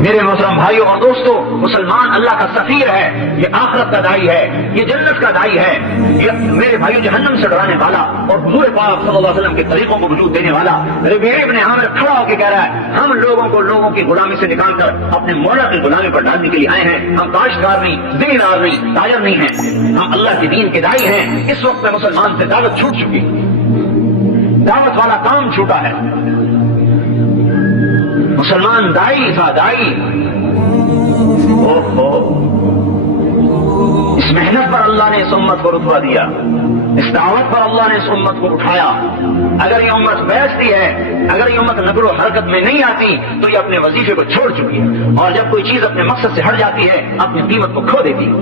میرے محترم بھائیوں اور دوستوں، مسلمان اللہ کا سفیر ہے، یہ آخرت کا داعی ہے، یہ جنت کا داعی ہے، یہ میرے بھائیوں جہنم سے ڈرانے والا اور حضور پاک صلی اللہ علیہ وسلم کے طریقوں کو وجود دینے والا ربیع ابن عامر کھڑا ہو کے کہہ رہا ہے ہم لوگوں کو لوگوں کی غلامی سے نکال کر اپنے مولا کی غلامی پر ڈالنے کے لیے آئے ہیں، ہم کاشتکار نہیں، زمیندار نہیں، تاجر نہیں ہیں، ہم اللہ کے دین کے داعی ہیں۔ اس وقت میں مسلمان سے دعوت چھوٹ چکی، دعوت والا کام چھوٹا ہے، مسلمان دائی تھا، دائی۔ اس محنت پر اللہ نے اس امت کو رتبہ دیا، اس دعوت پر اللہ نے اس امت کو اٹھایا۔ اگر یہ امت بیٹھتی ہے، اگر یہ امت نقل و حرکت میں نہیں آتی تو یہ اپنے وظیفے کو چھوڑ چکی ہے، اور جب کوئی چیز اپنے مقصد سے ہٹ جاتی ہے اپنی قیمت کو کھو دیتی ہے۔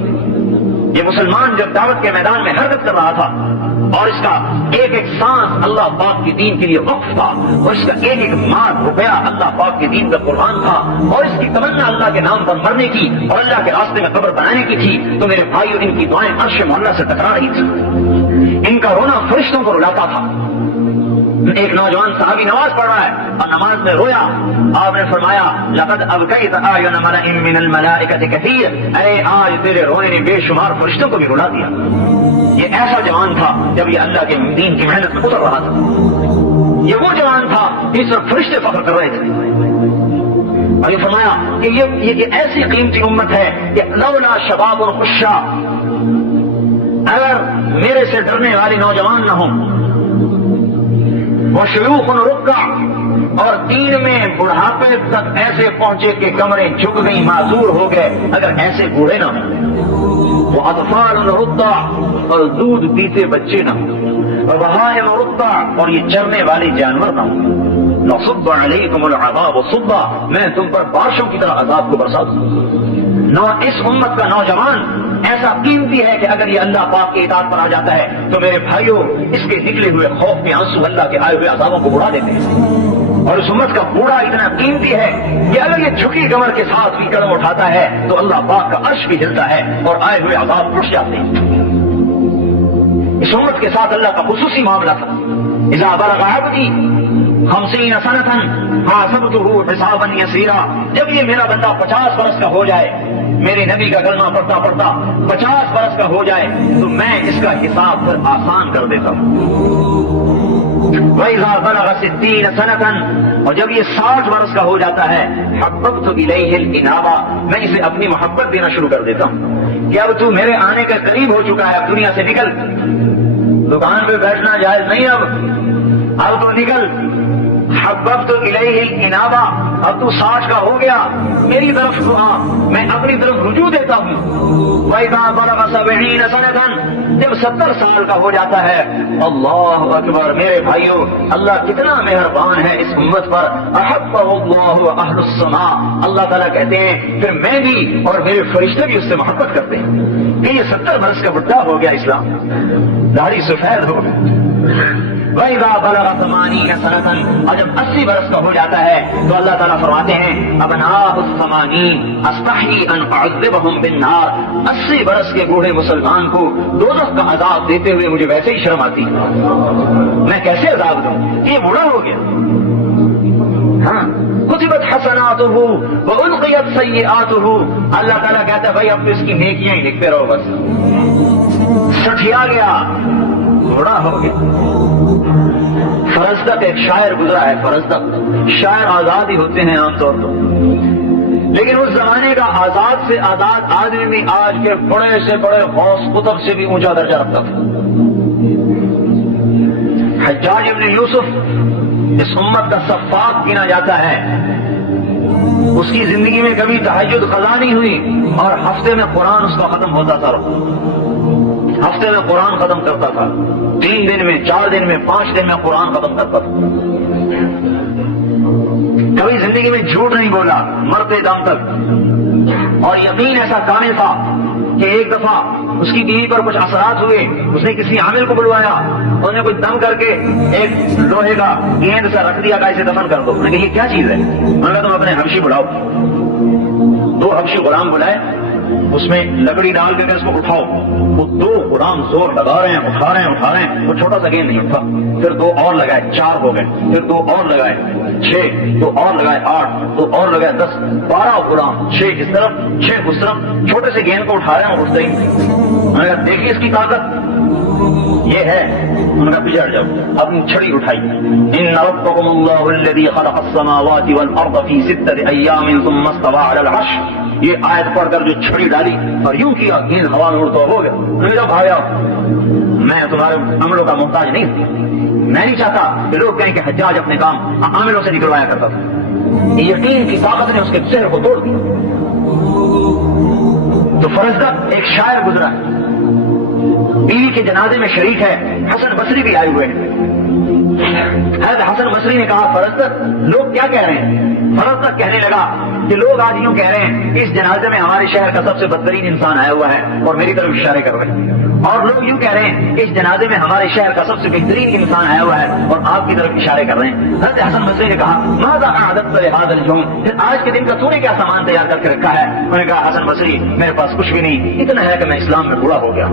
یہ مسلمان جب دعوت کے میدان میں حرکت کر رہا تھا اور اس کا ایک ایک سانس اللہ پاک کے دین کے لیے وقف تھا، اور اس کا ایک ایک مال روپیہ اللہ پاک کے دین کا قربان تھا، اور اس کی تمنا اللہ کے نام پر مرنے کی اور اللہ کے راستے میں قبر بنانے کی تھی، تو میرے بھائیوں ان کی دعائیں عرش معلیٰ سے ٹکرا رہی تھی، ان کا رونا فرشتوں کو رلاتا تھا۔ ایک نوجوان صحابی نماز پڑھ رہا ہے اور نماز میں رویا، آپ نے فرمایا لقد ابکیت اعین ملئ من الملائکۃ کثیر، اے آج تیرے رونے نے بے شمار فرشتوں کو بھی رلا دیا۔ یہ ایسا جوان تھا جب یہ اللہ کے دین کی محنت میں اتر رہا تھا، یہ وہ جوان تھا جس پر فرشتے فخر کر رہے تھے، اور یہ فرمایا کہ یہ ایسی قیمتی امت ہے کہ لولا شباب خشا، اگر میرے سے ڈرنے والے نوجوان نہ ہوں، وشیوخ رکع، اور دین میں بڑھاپے تک ایسے پہنچے کہ کمریں جھک گئی، معذور ہو گئے، اگر ایسے بوڑھے نہ ہوں، وہ اطفال رضع، اور دودھ پیتے بچے نہ ہوں، وبہائم رضع، اور یہ چرنے والے جانور نہ ہوں، لصب علیکم العذاب صبا، میں تم پر بارشوں کی طرح عذاب کو برسا دوں۔ اس امت کا نوجوان ایسا قیمتی ہے کہ اگر یہ اللہ پاک کی اطاعت پر آ جاتا ہے تو میرے بھائیوں اس کے نکلے ہوئے خوف کے آنسو اللہ کے آئے ہوئے عذابوں کو اڑا دیتے ہیں، اور اس امت کا بوڑھا اتنا قیمتی ہے کہ اگر یہ جھکی کمر کے ساتھ بھی قدم اٹھاتا ہے تو اللہ پاک کا عرش بھی ہلتا ہے اور آئے ہوئے عذاب اٹھ جاتے ہیں۔ اس امت کے ساتھ اللہ کا خصوصی معاملہ تھا، اذا بلغ عبدی 50 سنة حاسبته حسابا یسیرا، جب یہ میرا بندہ 50 برس کا ہو جائے، میرے نبی کا کلمہ پڑھتا پڑھتا 50 برس کا ہو جائے تو میں اس کا حساب پھر آسان کر دیتا ہوں۔ وَإِذَا بَلَغَ 60 سَنَةً، اور جب یہ 60 برس کا ہو جاتا ہے، حَبَّبْتُ إِلَيْهِ الْإِنَابَةَ، میں اسے اپنی محبت دینا شروع کر دیتا ہوں کہ اب تو میرے آنے کے قریب ہو چکا ہے، اب دنیا سے نکل، دکان پہ بیٹھنا جائز نہیں، اب تو نکل۔ حببت الیہ الانابہ، اب تو 60 کا ہو گیا، میری طرف تو آ، میں اپنی طرف رجوع دیتا ہوں۔ وَإِذَا بَلَغَ 70 سَنَةً، جب 70 سال کا ہو جاتا ہے، اللہ اکبر، میرے بھائیوں اللہ کتنا مہربان ہے اس امت پر، احبہ اللہ اہل السماء، اللہ تعالیٰ کہتے ہیں پھر میں بھی اور میرے فرشتے بھی اس سے محبت کرتے ہیں کہ یہ 70 برس کا بڈھا ہو گیا، اسلام داڑھی سفید ہو گئی۔ وَإِذَا بَلَغَ 80 سَنَةً، اور جب 80 برس کا ہو جاتا ہے تو اللہ تعالیٰ فرماتے ہیں ابناء الثمانین استحیی ان اعذبہم بالنار، 80 برس کے بوڑھے مسلمان کو دوزخ کا عذاب دیتے ہوئے مجھے ویسے ہی شرم آتی ہے، میں کیسے عذاب دوں، یہ بوڑھا ہو گیا۔ ہاں، کتبت حسناتہ وألقیت سیئاتہ، اللہ تعالیٰ کہتا ہے بھائی اب تو اس کی نیکیاں ہی لکھتے رہو، بس سٹھیا گیا، بوڑھا ہو گیا۔ فرزدق ایک شاعر گزرا ہے، فرزدق، شاعر آزاد ہی ہوتے ہیں عام طور پر، لیکن اس زمانے کا آزاد سے آزاد آدمی بھی آج کے بڑے سے بڑے غوث قطب سے بھی اونچا درجہ رکھتا تھا۔ حجاج ابن یوسف اس امت کا سفاک گنا جاتا ہے، اس کی زندگی میں کبھی تہجد قضا نہیں ہوئی، اور ہفتے میں قرآن اس کا ختم ہوتا تھا، ہفتے میں قرآن ختم کرتا تھا، 3 دن میں، 4 دن میں، 5 دن میں قرآن ختم کرتا تھا، کبھی زندگی میں جھوٹ نہیں بولا مرتے دم تک، اور یقین ایسا کامل تھا کہ ایک دفعہ اس کی بیوی پر کچھ اثرات ہوئے، اس نے کسی عامل کو بلوایا، انہوں نے کچھ دم کر کے ایک لوہے کا گیند سے رکھ دیا کہ اسے دفن کر دو، میں نے کہا یہ کیا چیز ہے، انہوں نے کہا تم اپنے حبشی بلاؤ، 2 حبشی غلام بلائے، اس میں لکڑی ڈال کے اس کو اٹھاؤ. وہ 2 غلام زور لگا رہے ہیں, اٹھا رہے ہیں, وہ چھوٹا سا گیند نہیں اٹھا. پھر 2 اور لگائے, 4 ہو گئے. پھر 2 اور لگائے, 6, 2 اور لگائے 8, 2 اور لگائے 10, 12 غلام, 6 اس طرف 6 اس طرف, چھوٹے سے گیند کو اٹھا رہے ہیں اور اٹھتے ہی. میں نے کہا دیکھیے اس کی طاقت یہ ہے. انہوں نے کہا پچھڑ جاؤ, اپنی چھڑی اٹھائی. ان ربکم اللہ الذی خلق السماوات والارض فی 6 ایام ثم استوى علی العرش. یہ آیت پڑھ کر جو چھڑی ڈالی اور یوں کیا, گیند ہوا میں اڑتا ہو گیا. میرا بھائی میں تمہارے عملوں کا محتاج نہیں ہوں. میں نہیں چاہتا کہ لوگ کہیں کہ حجاج اپنے کام عاملوں سے نکلوایا کرتا تھا. یقین کی طاقت نے اس کے سر کو توڑ دیا. تو فرزدق ایک شاعر گزرا ہے, بیوی کے جنازے میں شریک ہے. حسن بصری بھی آئے ہوئے ہیں. حضرت حسن بصری نے کہا فرزدق لوگ کیا کہہ رہے ہیں؟ فرزدق کہنے لگا کہ لوگ آج یوں کہہ رہے ہیں کہ اس جنازے میں ہمارے شہر کا سب سے بدترین انسان آیا ہوا ہے اور میری طرف اشارے کر رہے ہیں. اور لوگ یوں کہہ رہے ہیں کہ اس جنازے میں ہمارے شہر کا سب سے بہترین انسان آیا ہوا ہے اور آپ کی طرف اشارے کر رہے ہیں. حضرت حسن بصری نے کہا ماذا اعددت لهذا اليوم, پھر آج کے دن کا تو نے کیا سامان تیار کر کے رکھا ہے؟ میں نے کہا حسن بصری میرے پاس کچھ بھی نہیں, اتنا ہے کہ میں اسلام میں بوڑھا ہو گیا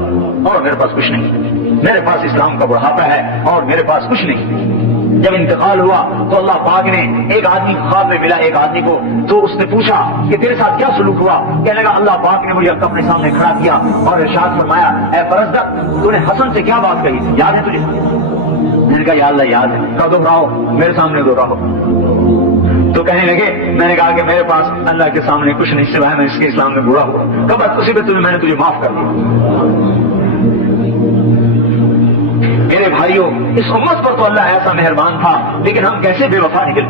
اور میرے پاس کچھ نہیں. میرے پاس اسلام کا بڑھاپا ہے اور میرے پاس کچھ نہیں. جب انتقال ہوا تو اللہ پاک نے ایک آدمی خواب میں ملا ایک آدمی کو, تو اس نے پوچھا کہ تیرے ساتھ کیا سلوک ہوا؟ کہنے لگا اللہ پاک نے مجھے اپنے سامنے کھڑا کیا اور ارشاد فرمایا اے فرزدق تو نے حسن سے کیا بات کہی, یاد ہے تجھے؟ میں نے کہا یا اللہ یاد ہے. کہا دہراؤ, میرے سامنے دہراؤ. تو کہنے لگے, میں نے کہا کہ میرے پاس اللہ کے سامنے کچھ نہیں سوائے میں اس کے اسلام میں برا ہوا. کب اسی پہ میں نے تجھے معاف کر دیا. میرے بھائیوں اس امت پر تو اللہ ایسا مہربان تھا, لیکن ہم کیسے بے وفا نکلے,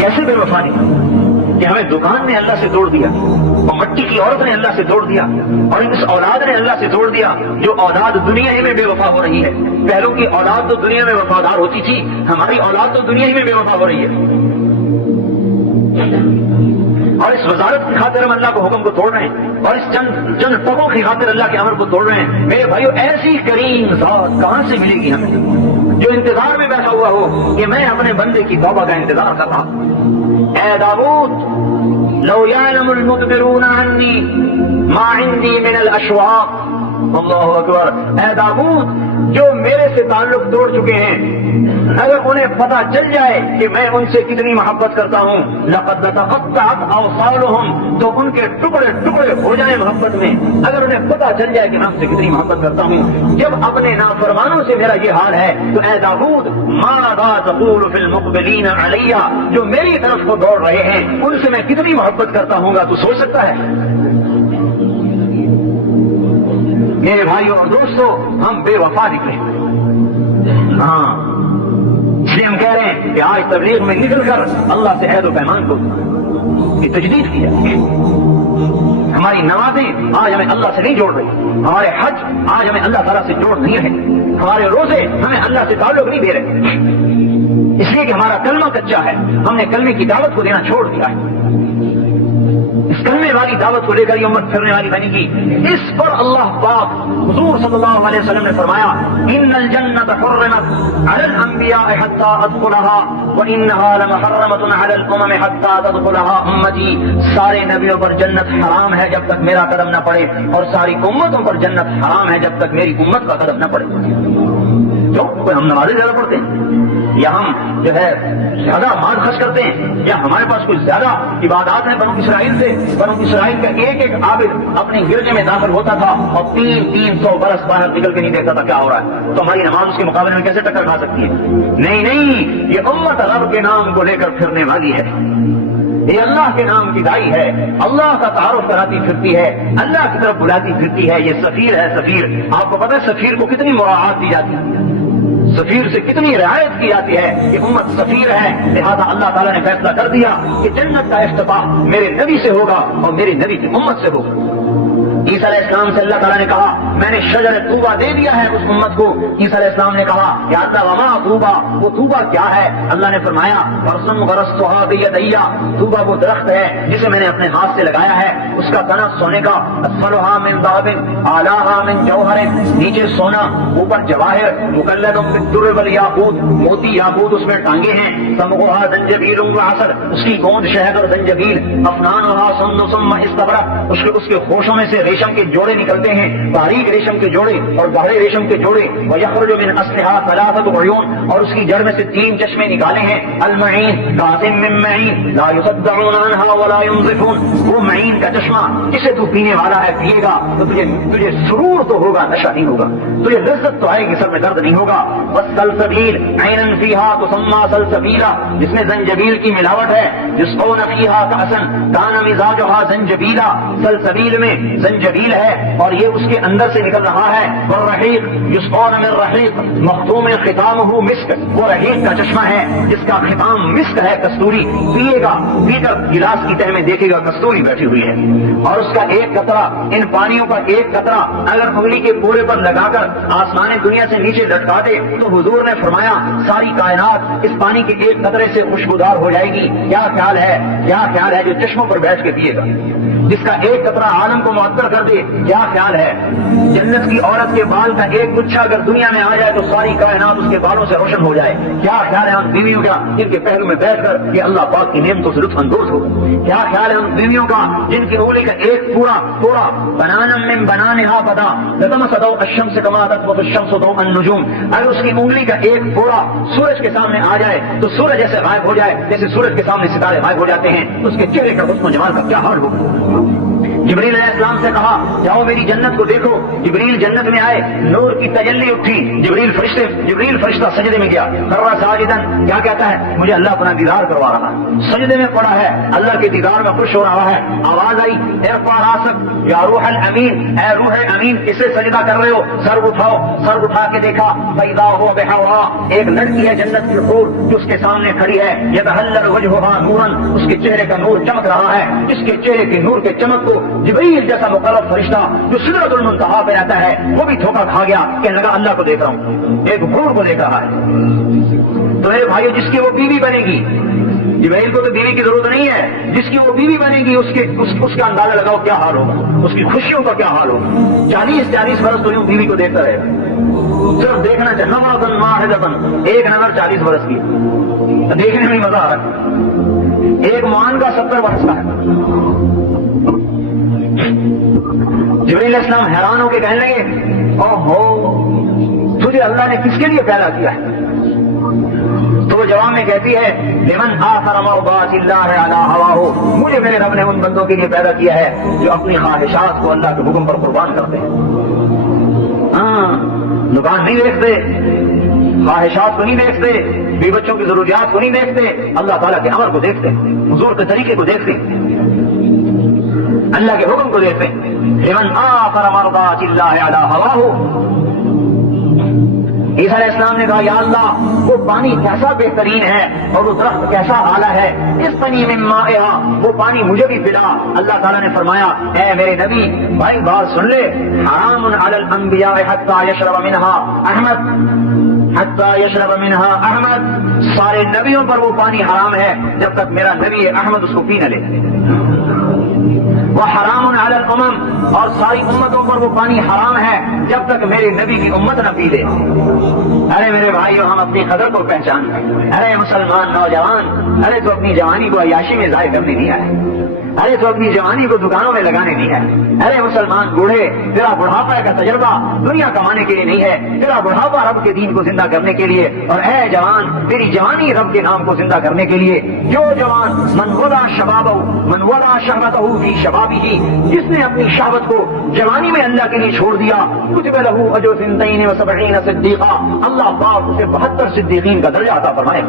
کیسے بے وفا نکلے کہ ہمیں دکان نے اللہ سے توڑ دیا اور مٹی کی عورت نے اللہ سے توڑ دیا اور اس اولاد نے اللہ سے توڑ دیا. جو اولاد دنیا ہی میں بے وفا ہو رہی ہے, پہلوں کی اولاد تو دنیا میں وفادار ہوتی تھی, ہماری اولاد تو دنیا ہی میں بے وفا ہو رہی ہے. اور اس وزارت کی خاطر ہم اللہ کو حکم کو توڑ رہے ہیں اور اس چند پگوں کی خاطر اللہ کے امر کو توڑ رہے ہیں. میرے بھائیو ایسی کریم ذات کہاں سے ملے گی ہمیں جو انتظار میں بیٹھا ہوا ہو کہ میں اپنے بندے کی توبہ کا انتظار کر رہا. اے داؤد لو یعلم المدبرون عنی ما عندی من الاشواق. اللہ اکبر. اے داؤد جو میرے سے تعلق توڑ چکے ہیں اگر انہیں پتہ چل جائے کہ میں ان سے کتنی محبت کرتا ہوں لقد تقطعت اوصالهم, تو ان کے ٹکڑے ٹکڑے ہو جائیں محبت میں. اگر انہیں پتہ چل جائے کہ میں ان سے کتنی محبت کرتا ہوں. جب اپنے نافرمانوں سے میرا یہ حال ہے تو اے داؤد ماذا تقول فی المقبلین علی, جو میری طرف کو دوڑ رہے ہیں ان سے میں کتنی محبت کرتا ہوں گا, تو سوچ سکتا ہے؟ میرے بھائیوں اور دوستو ہم بے وفا نکلے. ہاں اس لیے ہم کہہ رہے ہیں کہ آج تبلیغ میں نکل کر اللہ سے عہد و پیمان کو کی تجدید کی جائے. ہماری نمازیں آج ہمیں اللہ سے نہیں جوڑ رہی, ہمارے حج آج ہمیں اللہ تعالیٰ سے جوڑ نہیں رہے, ہمارے روزے ہمیں اللہ سے تعلق نہیں دے رہے, اس لیے کہ ہمارا کلمہ کچا ہے. ہم نے کلمے کی دعوت کو دینا چھوڑ دیا ہے. اس کلمے والی دعوت کو لے کر یہ امت پھرنے والی بنی گی. اس پر اللہ پاک حضور صلی اللہ علیہ وسلم نے فرمایا ان الجنت حرمت علی الانبیاء حتی ادخلها وانها لمحرمۃ علی الامم حتی تدخلها امتی. سارے نبیوں پر جنت حرام ہے جب تک میرا قدم نہ پڑے اور ساری امتوں پر جنت حرام ہے جب تک میری امت کا قدم نہ پڑے. کیوں؟ کوئی ہم نمازیں زیادہ پڑھتے ہیں یا ہم جو ہے زیادہ مال خرچ کرتے ہیں یا ہمارے پاس کوئی زیادہ عبادات ہیں بنو اسرائیل سے؟ بنو اسرائیل کا ایک ایک عابد اپنے گرجے میں داخل ہوتا تھا اور 300 برس باہر نکل کے نہیں دیکھتا تھا کیا ہو رہا ہے. تو ہماری نماز اس کے مقابلے میں کیسے ٹکر کھا سکتی ہے؟ نہیں, یہ امت رب کے نام کو لے کر پھرنے والی ہے, یہ اللہ کے نام کی دائی ہے, اللہ کا تعارف کراتی پھرتی ہے, اللہ کی طرف بلاتی پھرتی ہے. یہ سفیر ہے. سفیر آپ کو پتہ ہے سفیر کو کتنی مراعات دی جاتی ہے, سفیر سے کتنی رعایت کی جاتی ہے. یہ امت سفیر ہے, لہذا اللہ تعالیٰ نے فیصلہ کر دیا کہ جنت کا افتتاح میرے نبی سے ہوگا اور میری نبی کی امت سے ہوگا. عیسیٰ علیہ السلام سے اللہ تعالیٰ نے کہا میں نے شجر طوبہ دے دیا ہے اس امت کو. عیسیٰ علیہ السلام نے کہا یا اللہ وما طوبہ, وہ طوبہ کیا ہے؟ اللہ نے فرمایا فرسن غرستھا بیدیا, طوبہ وہ درخت ہے جسے میں نے اپنے ہاتھ سے لگایا ہے, اس کا تنا سونے کا, اسفلھا من ذهب اعلیھا من جوہر, نیچے سونا اوپر جواہر, مکلل بالدر والیاقوت, موتی یاقوت اس میں ٹانگے ہیں, سمغھا زنجبیل وعسل, اس کی گوند شہد اور زنجبیل, افنانھا سندس واستبرق, اس کے خوشوں میں سے ریشم کے جوڑے نکلتے ہیں, باریک ریشم کے جوڑے اور گہرے ریشم کے جوڑے, ویخرج من اصلھا ثلاثۃ عیون, اور اس کی جڑ میں سے 3 چشمے نکالے ہیں, المعین کاظم من معین لا يصدعون عنها ولا ينزفون, وہ معین کا چشمہ جسے تو پینے والا ہے پیے گا تو تجھے سرور تو ہوگا, نشہ نہیں ہوگا, تجھے لذت تو آئے گی, سر میں درد نہیں ہوگا. والسلسبیل عینا فیھا تسمى سلسبیلا, جس میں زنجبیل کی ملاوٹ ہے, یسقون فیھا کأسا کان مزاجھا زنجبیلا, سلسبیل میں زنجبیل ہے اور یہ اس کے اندر سے نکل رہا ہے. والرحیق یسقون من رحیق مختوم ختامہ مسک, وہ رحیق کا چشمہ ہے جس کا ختام مسک ہے, کستوری, پیے گا, پی کر گلاس کی تہ میں دیکھے گا کستوری بیٹھی ہوئی ہے, اور اس کا ایک قطرہ, ان پانیوں کا ایک قطرہ اگر انگلی کے پورے پر لگا کر آسمان دنیا سے نیچے لٹکا دے تو حضور نے فرمایا ساری کائنات اس پانی کے ایک قطرے سے خوشبودار ہو جائے گی. کیا خیال ہے, کیا خیال ہے جو چشموں پر بیٹھ کے پیے گا, جس کا ایک قطرہ عالم کو معطر کر دے, کیا خیال ہے. جنت کی عورت کے بال کا ایک گچھا اگر دنیا میں آ جائے تو ساری کائنات اس کے بالوں سے روشن ہو جائے. کیا خیال ہے ہم بیویوں کا جن کے پہلو میں بیٹھ کر یہ اللہ پاک کی نعمتوں سے لطف اندوز ہو. کیا خیال ہے ہم بیویوں کا جن کی انگلی کا ایک پورا بنانا من بنانھا بدا لتمس ضوء الشمس کما تطمس الشمس ضوء النجوم, اگر اس کی انگلی کا ایک پورا سورج کے سامنے آ جائے تو سورج جیسے غائب ہو جائے جیسے سورج کے سامنے ستارے غائب ہو جاتے ہیں, اس کے چہرے کا حسن و جمال کا کیا حال ہوگا. جبریل علیہ السلام سے کہا جاؤ میری جنت کو دیکھو. جبریل جنت میں آئے, نور کی تجلی اٹھی, جبریل فرشتہ سجدے میں گیا, خر ساجدن, کیا کہتا ہے مجھے اللہ اپنا دیدار کروا رہا ہے, سجدے میں پڑا ہے, اللہ کے دیدار میں خوش ہو رہا ہے. آواز آئی ارفع راسک یا روح الامین, اے روح امین کسے سجدہ کر رہے ہو, سر اٹھاؤ. سر اٹھا کے دیکھا فاذا هو بحورا, ایک لڑکی ہے جنت کی حور جو اس کے سامنے کھڑی ہے, یتہلل وجہھا نورا, اس کے چہرے کا نور چمک رہا ہے. اس کے چہرے کے نور کے چمک کو جبریل جیسا مقرب فرشتہ جو سدرۃ المنتہا پہ رہتا ہے وہ بھی دھوکہ کھا گیا, کہنے لگا اللہ کو دیکھ رہا ہوں, ایک حور کو دیکھ رہا ہے. تو میرے بھائیو جس کی وہ بیوی بنے گی, جبریل کو تو بیوی کی ضرورت نہیں ہے, جس کی وہ بیوی بنے گی اس کا اندازہ لگاؤ کیا حال ہوگا, اس کی خوشیوں کا کیا حال ہوگا. 40 برس تو یوں بیوی کو دیکھتا رہے, صرف دیکھنا چاہیے, نظرۃ واحدۃ, ایک نظر 40 برس کی, دیکھنے میں مزہ آ رہا ہے. ایک مان کا 70 برس کا ہے. جبریل علیہ السلام حیران ہو کے کہنے لگے اوہو تجھے اللہ نے کس کے لیے پیدا کیا ہے. تو وہ جواب میں کہتی ہے لمن آثر مرضات اللہ علی ہواہ, مجھے میرے رب نے ان بندوں کے لیے پیدا کیا ہے جو اپنی خواہشات کو اللہ کے حکم پر قربان کرتے ہیں. ہاں دکان نہیں دیکھتے, خواہشات کو نہیں دیکھتے, بیوی بچوں کی ضروریات کو نہیں دیکھتے, اللہ تعالیٰ کے امر کو دیکھتے, حضور کے طریقے کو دیکھتے, اللہ کے حکم کو دیکھتے. لمن آثر مرضات اللہ علی ہواہ. عیسیٰ علیہ السلام نے کہا یا اللہ وہ پانی کیسا بہترین ہے اور وہ درخت کیسا اعلیٰ ہے, اس پانی من مائہا, وہ پانی مجھے بھی پلا. اللہ تعالیٰ نے فرمایا اے میرے نبی بھائی بات سن لے, حرام علی الانبیاء حتی یشرب منہا احمد, حتی یشرب منہا احمد, سارے نبیوں پر وہ پانی حرام ہے جب تک میرا نبی احمد اس کو پی نہ لے. وہ حرام علی الامم, اور ساری امتوں پر وہ پانی حرام ہے جب تک میرے نبی کی امت نہ پی لے. ارے میرے بھائیو ہم اپنی قدر کو پہچان, ارے مسلمان نوجوان, ارے تو اپنی جوانی کو عیاشی میں ضائع کرنے نہیں آئے, ارے تو اپنی جوانی کو دکانوں میں لگانے نہیں ہے. ارے مسلمان بوڑھے, تیرا بڑھاپا کا تجربہ دنیا کمانے کے لیے نہیں ہے, تیرا بڑھاپا رب کے دین کو زندہ کرنے کے لیے. اور اے جوان تیری جوانی رب کے نام کو زندہ کرنے کے لیے. جو جوان من وضع شبابہ من وضع شہوتہ فی شبابہ, جس نے اپنی شہوت کو جوانی میں اللہ کے لیے چھوڑ دیا, کتب لہ اجر 72 صدیقہ, اللہ پاک اسے 72 صدیقین کا درجہ عطا فرمائے.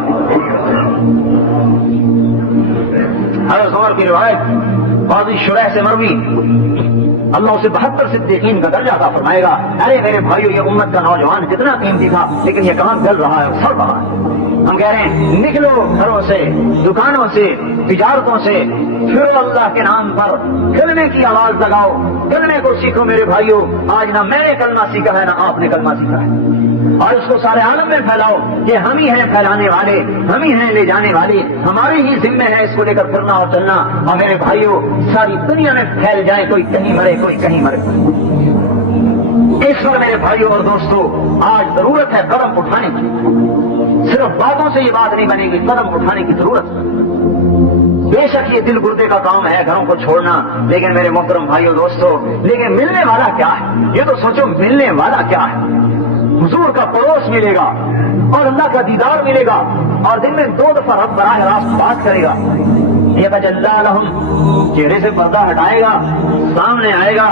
حضرت عمر کی روایت قاضی شریح سے مروی, اللہ اسے 72 صدیقین کا درجہ عطا فرمائے گا. ارے میرے بھائیو یہ امت کا نوجوان کتنا قیمتی تھا, لیکن یہ کہاں گل رہا ہے, سڑ رہا ہے. ہم کہہ رہے ہیں نکلو گھروں سے، دکانوں سے، تجارتوں سے، پھرو اللہ کے نام پر، کلمے کی آواز لگاؤ، کلمے کو سیکھو میرے بھائیوں۔ آج نہ میں نے کلمہ سیکھا ہے نہ آپ نے کلمہ سیکھا ہے، اور اس کو سارے عالم میں پھیلاؤ کہ ہم ہی ہیں پھیلانے والے، ہم ہی ہیں لے جانے والے، ہمارے ہی ذمے ہے اس کو لے کر پھرنا اور چلنا۔ اور میرے بھائیوں ساری دنیا میں پھیل جائے، کوئی کہیں مرے کوئی کہیں مرے۔ اس پر میرے بھائیوں اور دوستوں آج ضرورت ہے قدم اٹھانے کی، صرف باتوں سے یہ بات نہیں بنے گی، قدم اٹھانے کی ضرورت ہے۔ بے شک یہ دل گردے کا کام ہے گھروں کو چھوڑنا، لیکن میرے محترم بھائیوں دوستوں لیکن ملنے والا کیا ہے؟ یہ تو سوچو ملنے والا کیا ہے؟ حضور کا پڑوس ملے گا اور اللہ کا دیدار ملے گا، اور دن میں 2 دفعہ رب براہ راست بات کرے گا۔ یہ بجلّہ لہم، چہرے سے پردہ ہٹائے گا، سامنے آئے گا،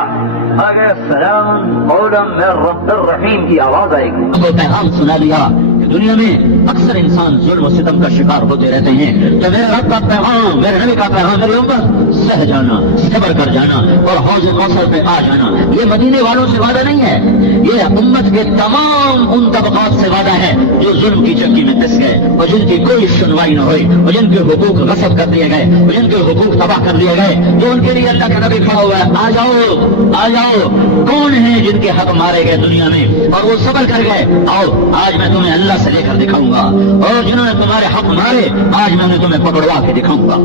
اگر سلام قولا من رب الرحیم کی آواز آئے گی۔ وہ پیغام سنا دیا کہ دنیا میں اکثر انسان ظلم و ستم کا شکار ہوتے رہتے ہیں، تو میرے رب کا پیغام، میرے نبی کا پیغام، میرے امت سہ جانا، صبر کر جانا اور حوض کوثر پہ آ جانا۔ یہ مدینے والوں سے وعدہ نہیں ہے، یہ امت کے تمام ان طبقات سے وعدہ ہے جو ظلم کی چکی میں پس گئے اور جن کی کوئی سنوائی نہ ہوئی اور جن کے حقوق غصب کر دیے گئے اور جن کے حقوق تباہ کر دیے گئے، جو ان کے لیے اللہ کا نبی کھڑا ہوا ہے، آ جاؤ آ جاؤ۔ کون ہیں جن کے حق مارے گئے دنیا میں اور وہ صبر کر گئے؟ آؤ آج میں تمہیں اللہ سے لے کر دکھاؤں گا، اور جنہوں نے تمہارے حق مارے آج میں انہیں تمہیں پکڑوا کے دکھاؤں گا۔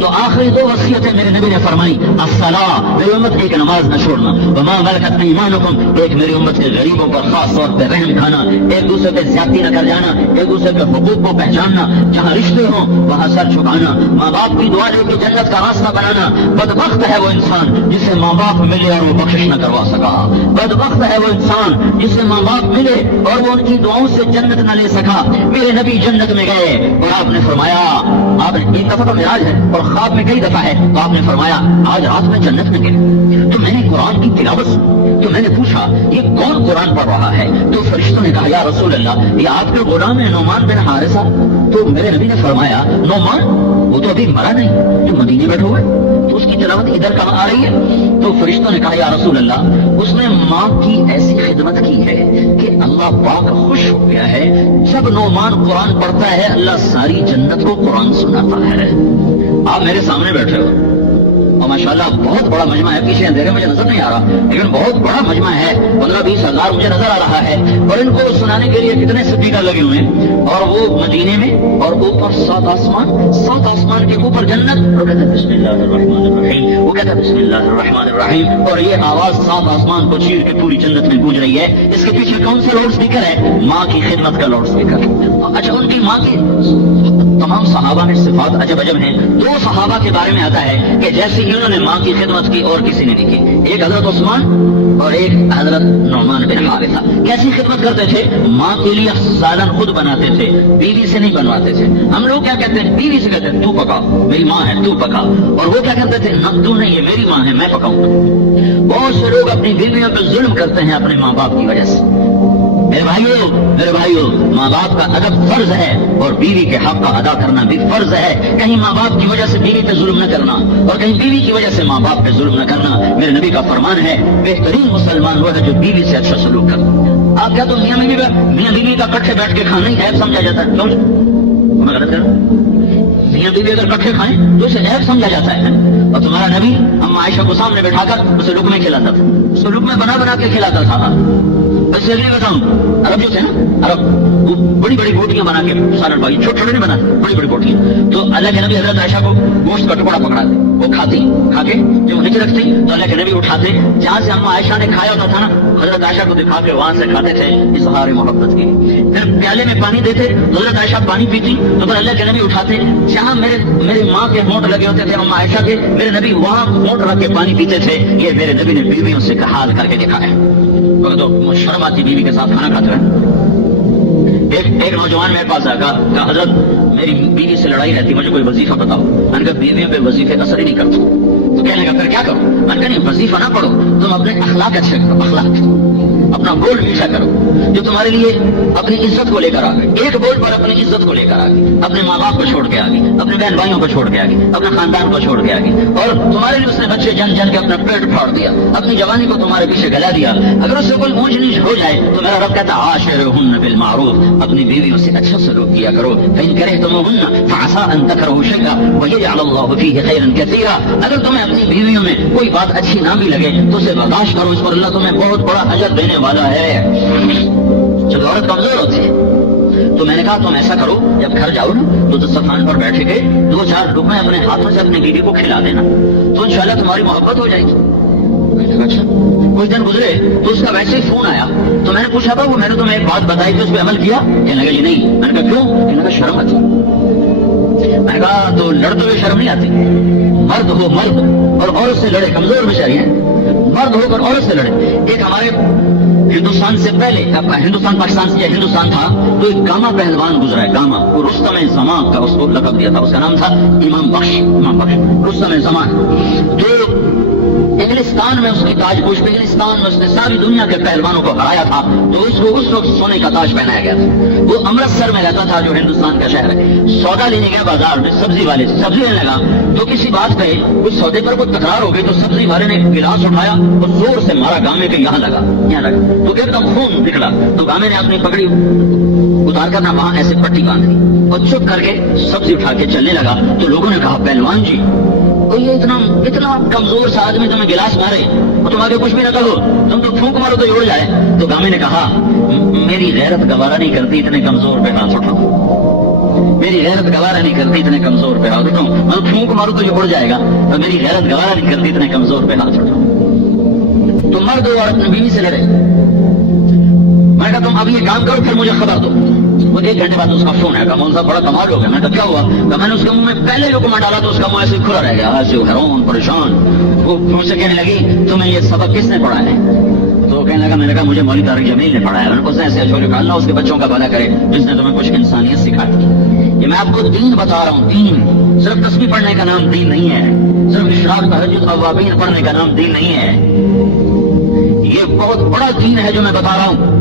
تو آخری 2 وصیتیں میرے نبی نے فرمائی، الصلاۃ، میری امت ایک نماز نہ چھوڑنا، وما ملکت ایمانکم، ایک میری امت کے غریبوں پر خاص طور پہ رحم کھانا، ایک دوسرے پہ زیادتی نہ کر جانا، ایک دوسرے کے حقوق کو پہچاننا، جہاں رشتے ہوں وہاں سر چھپانا، ماں باپ کی دعا لے کے جنت کا راستہ بنانا۔ بدبخت ہے وہ انسان جسے ماں باپ ملے اور وہ بخشش نہ کروا سکا، بدبخت ہے وہ انسان جسے ماں باپ ملے اور وہ ان کی دعاؤں سے جنت نہ لے سکا۔ میرے نبی جنت میں گئے اور آپ نے فرمایا، آپ نے ایک دفعہ تو معراج ہے اور خواب میں کئی دفعہ ہے، تو آپ نے فرمایا آج رات میں جنت میں گئے تو میں نے قرآن کی تلاوت تو میں نے پوچھا یہ کون قرآن پڑھ رہا ہے؟ تو فرشتوں نے کہا یا رسول اللہ یہ آپ کے غلام ہے نعمان بن حارثہ۔ تو میرے نبی نے فرمایا نعمان وہ تو ابھی مرا نہیں، جو مدینے بیٹھے ہوئے، تو اس کی تلاوت ادھر کہاں آ رہی ہے؟ تو فرشتوں نے کہا یا رسول اللہ اس نے ماں کی ایسی خدمت کی ہے کہ اللہ پاک خوش ہو گیا ہے، جب نعمان قرآن پڑھتا ہے اللہ ساری جنت کو قرآن سناتا ہے۔ آپ میرے سامنے بیٹھے ہو اور ماشاءاللہ بہت بڑا مجمع ہے، پیچھے اندھیرے مجھے نظر نہیں آ رہا لیکن بہت بڑا مجمع ہے، 15-20 ہزار مجھے نظر آ رہا ہے، اور ان کو سنانے کے لیے کتنے اسپیکر لگے ہوئے ہیں، اور وہ مدینے میں اور اوپر 7 آسمان کے اوپر جنت، وہ کہتا ہے بسم اللہ الرحمن الرحیم، وہ کہتا ہے بسم اللہ الرحمن الرحیم، اور یہ آواز 7 آسمان کو چیر کے پوری جنت میں گونج رہی ہے۔ اس کے پیچھے کون سا لاؤڈ اسپیکر ہے؟ ماں کی خدمت کا لاؤڈ اسپیکر۔ اچھا ان کی ماں کی تمام صحابہ میں صفات عجب عجب ہیں۔ 2 صحابہ کے بارے میں آتا ہے کہ جیسے انہوں نے ماں کی خدمت کی اور کسی نے نہیں کی، ایک حضرت عثمان اور ایک حضرت نعمان بن حارثہ۔ کیسی خدمت کرتے تھے؟ ماں کے لیے سالن خود بناتے تھے، بیوی سے نہیں بنواتے تھے۔ ہم لوگ کیا کہتے ہیں؟ بیوی سے کہتے ہیں تو پکا، میری ماں ہے تو پکا، اور وہ کیا کہتے تھے؟ نہ تو نہیں، یہ میری ماں ہے میں پکاؤں گا۔ بہت سے لوگ اپنی بیویوں پہ ظلم کرتے ہیں اپنے ماں باپ کی وجہ سے۔ میرے بھائیو ماں باپ کا ادب فرض ہے اور بیوی کے حق کا ادا کرنا بھی فرض ہے۔ کہیں ماں باپ کی وجہ سے بیوی پہ ظلم نہ کرنا اور کہیں بیوی کی وجہ سے ماں باپ پہ ظلم نہ کرنا۔ میرے نبی کا فرمان ہے بہترین مسلمان وہ ہے جو بیوی سے اچھا سلوک کرتا۔ آپ کیا تو میاں بیوی کا کٹھے بیٹھ کے کھانا ہی عیب سمجھا جاتا ہے؟ کیوں میں غلط کر رہا ہوں؟ میاں بیوی اگر کٹھے کھائیں تو اسے عیب سمجھا جاتا ہے، اور تمہارا نبی اما عائشہ کو سامنے بٹھا کر اسے لقمے کھلاتا تھا، اسے لقمے بنا کے کھلاتا تھا۔ بس یہ بتاؤں عرب جو تھے نا، عرب وہ بڑی بڑی بوٹیاں بنا کے سالن باقی چھوٹے چھوٹے نہیں بنا، بڑی بڑی بوٹیاں۔ تو اللہ کے نبی حضرت عائشہ کو گوشت کا ٹکڑا پکڑاتے، وہ کھاتی، کھا کے جو نیچے رکھتی تو اللہ کے نبی اٹھاتے، جہاں سے اما عائشہ نے کھایا ہوتا تھا نا حضرت عائشہ کو دکھا کے وہاں سے کھاتے تھے اظہار محبت کی۔ پھر پیالے میں پانی دیتے، حضرت عائشہ پانی پیتی تو پھر اللہ کے نبی اٹھاتے، جہاں میرے ماں کے ہونٹ لگے ہوتے تھے اما عائشہ کے، میرے نبی وہاں ہونٹ رکھ کے پانی پیتے تھے۔ یہ میرے نبی نے بیویوں سے حال کر کے دکھایا۔ تو شرم آتی بیوی کے ساتھ کھانا کھاتے ہیں۔ ایک نوجوان میرے پاس آیا، کہا حضرت میری بیوی سے لڑائی رہتی، مجھے کوئی وظیفہ بتاؤ۔ میں نے کہا بیویوں پہ وظیفے اثر ہی نہیں کرتا، تو کہنے لگا پھر کیا کرو؟ میں نے کہا نہیں وظیفہ نہ پڑھو، تم اپنے اخلاق اچھے کرو، اخلاق اپنا بول میٹھا کرو جو تمہارے لیے اپنی عزت کو لے کر آ گئے، ایک بول پر اپنی عزت کو لے کر آ گئے، اپنے ماں باپ کو چھوڑ کے آ گئی، اپنے بہن بھائیوں کو چھوڑ کے آ گئی، اپنے خاندان کو چھوڑ کے آ گئی، اور تمہارے لیے اس نے بچے جن جن کے اپنا پیٹ پھاڑ دیا، اپنی جوانی کو تمہارے پیچھے گلا دیا، اگر اس سے کوئی اونچ نیچ ہو جائے تو میرا رب کہتا عاشرہن بالمعروف، اپنی بیویوں سے اچھا سلوک کیا کرو، فإن کرہتموہن فعسى ان تکرہوا شیئا ویجعل اللہ فیہ خیرا کثیرا، اگر تمہیں اپنی بیویوں میں کوئی بات اچھی نہ بھی لگے تو اسے برداشت کرو، اس پر اللہ تمہیں بہت بڑا اجر دینے والا ہے۔ جب عورت کمزور ہوتی ہے تو میں نے کہا تم ایسا کرو جب گھر جاؤ نا تو دسترخوان پر بیٹھے کے 2-4 لقمے اپنے ہاتھوں سے اپنی بیوی کو کھلا دینا تو انشاءاللہ تمہاری محبت ہو جائے گی۔ میں نے کہا اچھا۔ کچھ دن گزرے تو اس کا ویسے ہی فون آیا تو میں نے پوچھا تھا وہ میں نے تمہیں ایک بات بتائی تو اس پہ عمل کیا؟ کہنے لگا جی نہیں۔ میں نے کہا کیوں؟ کہنے لگا شرم آتی۔ میں نے کہا تو لڑتے ہوئے شرم نہیں آتی؟ مرد ہو مرد اور عورت سے لڑے، کمزور بیچاری ہیں، مرد ہو کر عورت سے لڑے۔ ایک ہمارے ہندوستان سے پہلے ہندوستان پاکستان سے ہندوستان تھا تو ایک گاما پہلوان گزرا ہے، گاما، وہ رستم زمان کا اس کو لقب دیا تھا، اس کا نام تھا امام بخش رستم زمان۔ تو انگلستان میں اس کی تاج پوش، انگلستان میں اس نے ساری دنیا کے پہلوانوں کو ہرایا تھا تو اس کو اس وقت سونے کا تاج پہنایا گیا تھا۔ وہ امرتسر میں رہتا تھا جو ہندوستان کا شہر ہے۔ سودا لینے گیا بازار میں، سبزی والے سے سبزی لینے لگا تو کسی بات پہ اس سودے پر کوئی تکرار ہو گئی تو سبزی والے نے گلاس اٹھایا اور زور سے مارا گامے کے یہاں لگا تو ایک دم خون نکلا تو گامے نے اپنی پگڑی اتار کر نہ وہاں ایسے پٹی باندھ دی اور چپ کر کے سبزی اٹھا کے چلنے لگا تو لوگوں نے کہا پہلوان جی یہ اتنا کمزور سا آدمی تمہیں گلاس مارے اور تم آگے کچھ بھی نہ کہو، تم تو پھونک مارو تو اڑ جائے۔ تو گامے نے کہا میری غیرت گوارا نہیں کرتی اتنے کمزور پہ ہاتھ اٹھاؤ، میری غیرت گوارا نہیں کرتی اتنے کمزور پہ ہاتھ اٹھاؤ، میں پھونک مارو تو یہ اڑ جائے گا، تو میری غیرت گوارا نہیں کرتی اتنے کمزور پہ ہاتھ اٹھاؤ۔ تو مرد اور اپنی بیوی سے لڑے۔ میں کہا تم اب یہ کام کرو پھر مجھے خبر دو۔ وہ 1 گھنٹے بعد اس کا فون آیا، مول صاحب بڑا کمال ہو گیا۔ میں کہا کیا ہوا؟ میں نے اس کے منہ میں پہلے لقمہ ڈالا تو اس کا منہ ایسے کھلا رہ گیا، ایسے حیران پریشان۔ وہ مجھ سے کہنے لگی تمہیں یہ سبق کس نے پڑھایا ہے؟ تو کہنے لگا، میں نے کہا مجھے مولوی طارق جمیل نے پڑھایا ہے۔ میں نے کہا ایسے چھوڑے اللہ اس کے بچوں کا بھلا کرے جس نے تمہیں کچھ انسانیت سکھائی۔ یہ میں آپ کو دین بتا رہا ہوں، دین صرف تسبیح پڑھنے کا نام دین نہیں ہے، صرف اشراق تہجد اوابین پڑھنے کا نام دین نہیں ہے، یہ بہت بڑا دین ہے جو میں بتا رہا ہوں۔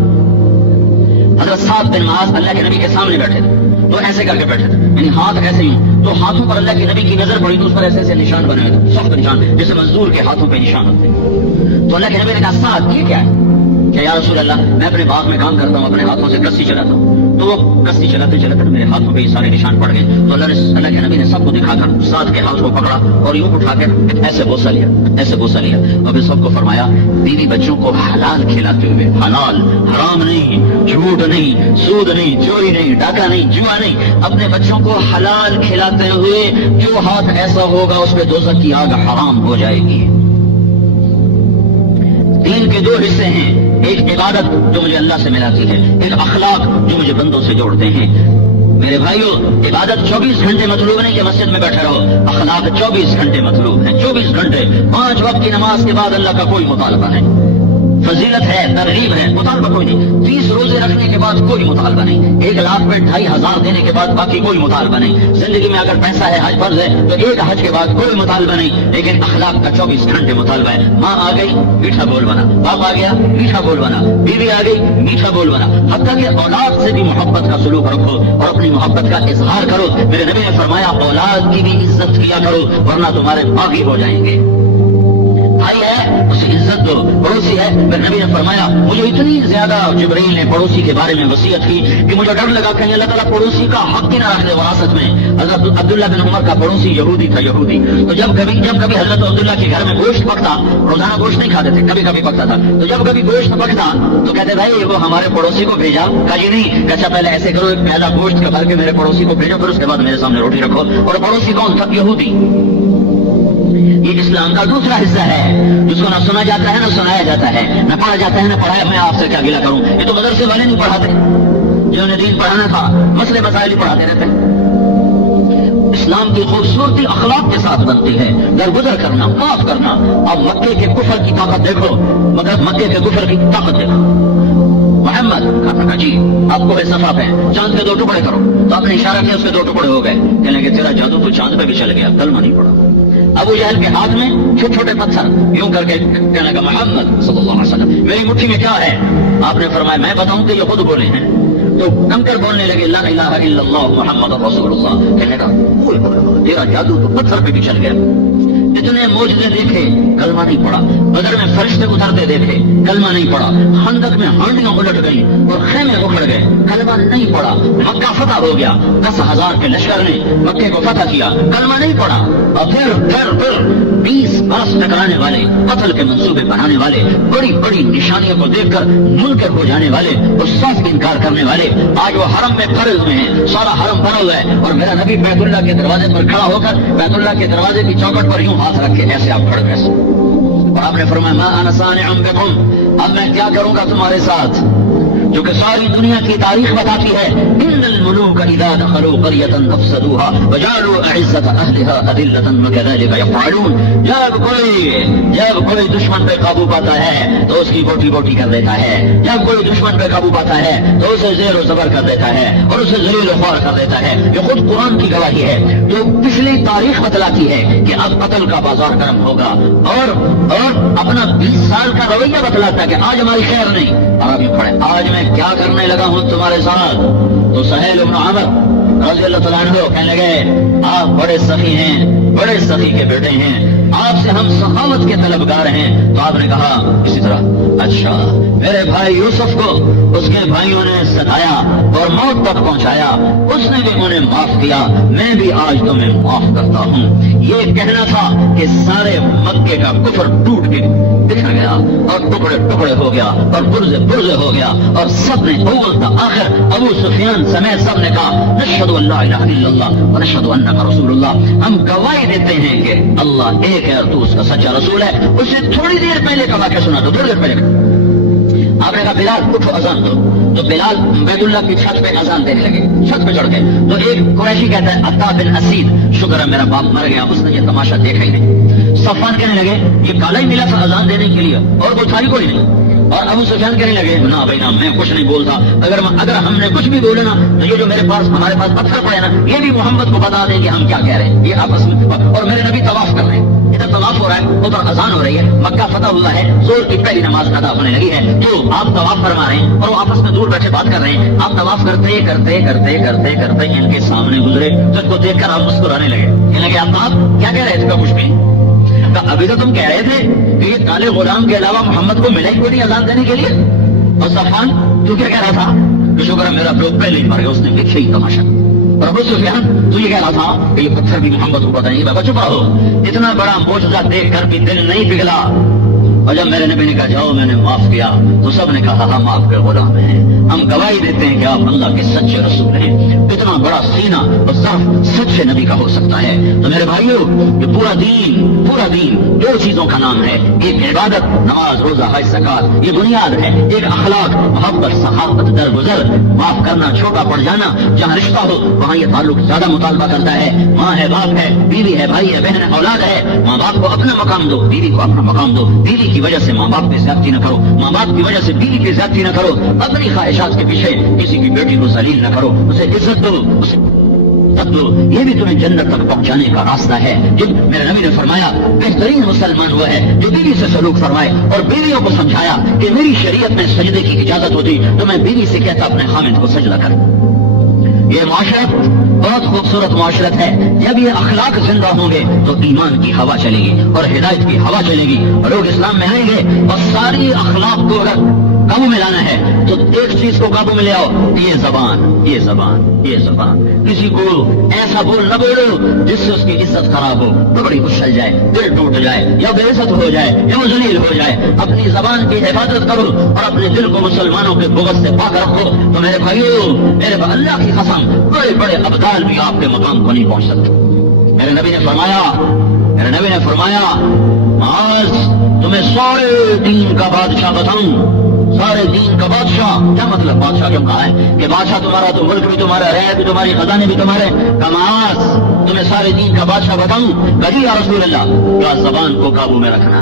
حضرت سعد بن معاذ اللہ کے نبی کے سامنے بیٹھے تھے تو ایسے کر کے بیٹھے تھے، یعنی ہاتھ ایسے ہی، تو ہاتھوں پر اللہ کے نبی کی نظر پڑی تو اس پر ایسے ایسے نشان بنے ہوئے تھے، سخت نشان جیسے مزدور کے ہاتھوں پہ نشان ہوتے ہیں۔ تو اللہ کے نبی نے کہا سعد یہ کیا ہے؟ کہ یا رسول اللہ میں اپنے باغ میں کام کرتا ہوں، اپنے ہاتھوں سے کسی چلاتا ہوں، تو وہ کسی چلاتے چلاتے میرے ہاتھوں پہ یہ سارے نشان پڑ گئے۔ تو اللہ کے نبی نے سب کو دکھا کر سعد کے ہاتھ کو پکڑا اور یوں اٹھا کے ایسے بوسہ لیا، ایسے بوسہ لیا اور پھر سب کو فرمایا بیوی بچوں کو حلال کھلاتے ہوئے، حلال، حرام نہیں، جھوٹ نہیں، سود نہیں، چوری نہیں، ڈاکہ نہیں، جوا نہیں، اپنے بچوں کو حلال کھلاتے ہوئے جو ہاتھ ایسا ہوگا اس پہ دوزخ کی آگ حرام ہو جائے گی۔ دین کے 2 حصے ہیں، ایک عبادت جو مجھے اللہ سے ملاتی ہے، ایک اخلاق جو مجھے بندوں سے جوڑتے ہیں۔ میرے بھائیو عبادت 24 گھنٹے مطلوب نہیں کہ مسجد میں بیٹھے رہو، اخلاق 24 گھنٹے مطلوب ہے، 24 گھنٹے 5 وقت کی نماز کے بعد اللہ کا کوئی مطالبہ نہیں، فضیلت ہے، ترغیب ہے، مطالبہ کوئی نہیں، 30 روزے رکھنے کے بعد کوئی مطالبہ نہیں، 1 لاکھ پہ 2500 دینے کے بعد باقی کوئی مطالبہ نہیں، زندگی میں اگر پیسہ ہے حج فرض ہے تو 1 حج کے بعد کوئی مطالبہ نہیں، لیکن اخلاق کا 24 گھنٹے مطالبہ ہے۔ ماں آ گئی میٹھا بول بنا، باپ آ گیا میٹھا بول بنا، بیوی آ گئی میٹھا بول بنا، حتیٰ کہ اولاد سے بھی محبت کا سلوک رکھو اور اپنی محبت کا اظہار کرو۔ میرے نبی نے فرمایا اولاد کی بھی عزت کیا کرو ورنہ تمہارے باغی ہو جائیں گے۔ بھائی ہے اسے عزت دو، پڑوسی ہے، میرے نبی نے فرمایا مجھے اتنی زیادہ جبرائیل نے پڑوسی کے بارے میں وصیت کی کہ مجھے ڈر لگا کہیں اللہ تعالیٰ پڑوسی کا حق ہی نہ رکھ دے وراثت میں۔ حضرت عبداللہ بن عمر کا پڑوسی یہودی تھا، یہودی، تو جب کبھی حضرت عبداللہ کے گھر میں گوشت پکتا، روزانہ گوشت نہیں کھاتے تھے، کبھی کبھی پکتا تھا، تو جب کبھی گوشت پکتا تو کہتے بھائی وہ ہمارے پڑوسی کو بھیجا، کہا جی نہیں، اچھا پہلے ایسے کرو ایک پیالہ گوشت کا بھر کے میرے پڑوسی کو بھیجو، پھر اس کے بعد میرے سامنے روٹی رکھو۔ اور پڑوسی کون تھا؟ یہودی۔ یہ اسلام کا دوسرا حصہ ہے جس کو نہ سنا جاتا ہے نہ سنایا جاتا ہے، نہ پڑھا جاتا ہے نہ پڑھایا۔ میں آپ سے کیا گلہ کروں، یہ تو مدرسے والے نہیں پڑھاتے، جنہوں نے دین پڑھانا تھا مسئلے مسائل ہی پڑھاتے رہتے ہیں۔ اسلام کی خوبصورتی اخلاق کے ساتھ بنتی ہے، درگزر کرنا، معاف کرنا۔ اب مکے کے کفر کی طاقت دیکھو، مگر مکے کے کفر کی طاقت دیکھو، محمد آپ نے کہا جی آپ کو صفا پہ چاند کے 2 ٹکڑے کرو. تو آپ نے اشارہ کیا, اس کے 2 ٹکڑے ہو گئے. کہنے لگے تیرا جادو تو چاند پہ بھی چل گیا, کلمہ نہیں پڑا. ابو جہل کے ہاتھ میں چھوٹے چھوٹے پتھر یوں کر کے کہنے لگا محمد صلی اللہ علیہ وسلم میری مٹھی میں کیا ہے؟ آپ نے فرمایا میں بتاؤں کہ یہ خود بولے ہیں. تو کنکر بولنے لگے لا الہ الا اللہ محمد رسول اللہ. کہنے لگا تیرا جادو تو پتھر پہ بھی چل گیا. اتنے معجزے دیکھے, کلمہ نہیں پڑا. بدر میں فرشتے اترتے دیکھے, کلمہ نہیں پڑا. خندق میں ہانڈیاں الٹ گئیں اور خیمے اکھڑ گئے, کلمہ نہیں پڑا. مکہ فتح ہو گیا, 10,000 کے لشکر نے مکے کو فتح کیا, کلمہ نہیں پڑا. اور پھر 20 برس ٹکرانے والے, قتل کے منصوبے بنانے والے, بڑی بڑی نشانیوں کو دیکھ کر منکر ہو جانے والے اور صاف انکار کرنے والے, آج وہ حرم میں پھرے ہوئے ہیں. سارا حرم بھرا ہوا ہے اور میرا نبی بیت اللہ کے دروازے پر کھڑا ہو کر بیت اللہ کے دروازے کی چوکٹ پر یوں ہاتھ رکھے ایسے آپ کھڑے ویسے. اور آپ نے فرمایا ما انا صانع بکم, اب میں کیا کروں گا تمہارے ساتھ, جو کہ ساری دنیا کی تاریخ بتاتی ہے ان الملوک اذا دخلوا قرية افسدوها وجعلوا اعزة اهلها اذلة وكذلك يفعلون. جب کوئی دشمن پہ قابو پاتا ہے تو اس کی بوٹی بوٹی کر دیتا ہے. جب کوئی دشمن پہ قابو پاتا ہے تو اسے زیر و زبر کر دیتا ہے اور اسے ذلیل و خوار کر دیتا ہے. یہ خود قرآن کی گواہی ہے جو پچھلی تاریخ بتلاتی ہے کہ اب قتل کا بازار گرم ہوگا. اور اپنا 20 سال کا رویہ بتلاتا ہے کہ آج ہماری خیر نہیں. اور اب یہ پڑھے آج میں کیا کرنے لگا ہوں تمہارے ساتھ. تو سہیل بن عمرو رضی اللہ تعالیٰ عنہ کہنے لگے آپ بڑے سخی ہیں, بڑے سخی کے بیٹے ہیں, آپ سے ہم سخاوت کے طلبگار ہیں. تو آپ نے کہا اسی طرح اچھا میرے بھائی یوسف کو اس کے بھائیوں نے ستایا اور موت تک پہنچایا, اس نے بھی انہیں معاف کیا, میں بھی آج تمہیں معاف کرتا ہوں. یہ کہنا تھا کہ سارے مکے کا کفر ٹوٹ کے بکھر گیا اور ٹکڑے ٹکڑے ہو گیا اور پرزے پرزے ہو گیا اور سب نے اول تا آخر ابو سفیان سمیت سب نے کہا نشہد ان لا الہ الا اللہ ونشہد انک رسول اللہ, ہم گواہی دیتے ہیں کہ اللہ ایک ہے اور تو اس کا سچا رسول ہے. اسے تھوڑی دیر پہلے کا واقعہ سنا دو, تھوڑی دیر پہلے آپ نے کہا بلال اٹھو اذان دو. تو بلال بیت اللہ کی چھت پہ اذان دینے لگے, چھت پہ چڑھ کے. تو ایک قریشی کہتا ہے عطا بن اسید شکر ہے میرا باپ مر گیا, اس نے یہ تماشا دیکھا ہی نہیں. صفوان کہنے لگے یہ کالا ہی ملا تھا اذان دینے کے لیے اور کوئی تھا کوئی نہیں. اور ابو سفیان کہنے لگے نا بھائی نا میں کچھ نہیں بولتا, اگر ہم نے کچھ بھی بولے نا تو یہ جو ہمارے پاس پتھر پڑے نا یہ بھی محمد کو بتا دیں کہ ہم کیا کہہ رہے ہیں. یہ آپس میں اور میرے نبی طواف کر رہے ہیں, ادھر طواف ہو رہا ہے ادھر اذان ہو رہی ہے, مکہ فتح ہوا ہے, زور کی پہلی نماز ادا ہونے لگی ہے. تو آپ طواف فرما رہے ہیں اور وہ آپس میں دور بیٹھے بات کر رہے ہیں. آپ طواف کرتے کرتے کرتے کرتے کرتے ان کے سامنے گزرے تو ان کو دیکھ کر آپ مسکرانے لگے. کہنے لگے آپ کیا کہہ رہے تھے؟ کچھ بھی ابھی تو تم کہہ رہے تھے کہ یہ کالے غلام کے علاوہ محمد کو ملے کوئی نہیں اذان دینے کے لیے. اور صفوان تو کیا کہہ رہا تھا کہ شکر ہے میرا لوگ پہلے ہی مر گیا, اس نے دیکھے ہی تماشا. اور ابو سفیان تو یہ کہہ رہا تھا کہ یہ پتھر بھی محمد کو پتہ نہیں. بابا چپ رہو, اتنا بڑا معجزہ دیکھ کر بھی دل نہیں پگھلا. اور جب میرے نبی نے کہا جاؤ میں نے معاف کیا تو سب نے کہا ہم آپ کے غلام ہیں, ہم گواہی دیتے ہیں کہ آپ اللہ کے سچے رسول ہیں. اتنا بڑا سینہ اور صرف سچے نبی کا ہو سکتا ہے. تو میرے بھائیوں یہ پورا دین 2 چیزوں کا نام ہے, ایک عبادت نماز روزہ حج زکات یہ بنیاد ہے, ایک اخلاق محبت سخاوت درگزر معاف کرنا چھوٹا پڑ جانا. جہاں رشتہ ہو وہاں یہ تعلق زیادہ مطالبہ کرتا ہے. ماں ہے باپ ہے بیوی ہے بھائی ہے بہن ہے اولاد ہے, ماں باپ کو اپنا مقام دو, بیوی کو اپنا مقام دو. بیوی کی وجہ سے ماں باپ پہ زیادتی نہ کرو, ماں باپ کی وجہ سے بیوی پہ زیادتی نہ کرو. اپنی خواہشات کے پیچھے کسی کی بیٹی کو ذلیل نہ کرو, اسے عزت دو, اسے دو. یہ بھی تمہیں جنت تک پہنچانے کا راستہ ہے. جب میرے نبی نے فرمایا بہترین مسلمان وہ ہے جو بیوی سے سلوک فرمائے اور بیویوں کو سمجھایا کہ میری شریعت میں سجدے کی اجازت ہوتی تو میں بیوی سے کہتا اپنے خامد کو سجدہ کر. یہ معاشرت بہت خوبصورت معاشرت ہے. جب یہ اخلاق زندہ ہوں گے تو ایمان کی ہوا چلے گی اور ہدایت کی ہوا چلے گی, لوگ اسلام میں آئیں گے. اور ساری اخلاق کو اگر قابو میں لانا ہے تو ایک چیز کو قابو میں لے آؤ, یہ زبان. کسی کو ایسا بول نہ بولو جس سے اس کی عزت خراب ہو, بڑی اچھل جائے, دل ٹوٹ جائے, یا بے عزت ہو جائے یا وہ ذلیل ہو جائے. اپنی زبان کی حفاظت کرو اور اپنے دل کو مسلمانوں کے بغض سے پاک رکھو. تو میرے بھائیو میرے اللہ کی قسم بڑے بڑے ابدال بھی آپ کے مقام کو نہیں پہنچ سکتے. میرے نبی نے فرمایا آج تمہیں سارے دین کا بادشاہ بتاؤں. سارے دین کا بادشاہ کیا مطلب؟ بادشاہ کیوں کہا ہے کہ بادشاہ تمہارا تو ملک بھی تمہارا, رعیت بھی تمہاری, خزانے بھی تمہارے. کماس تمہیں سارے دین کا بادشاہ بتاؤں. کہی یا رسول اللہ, کیا زبان کو قابو میں رکھنا,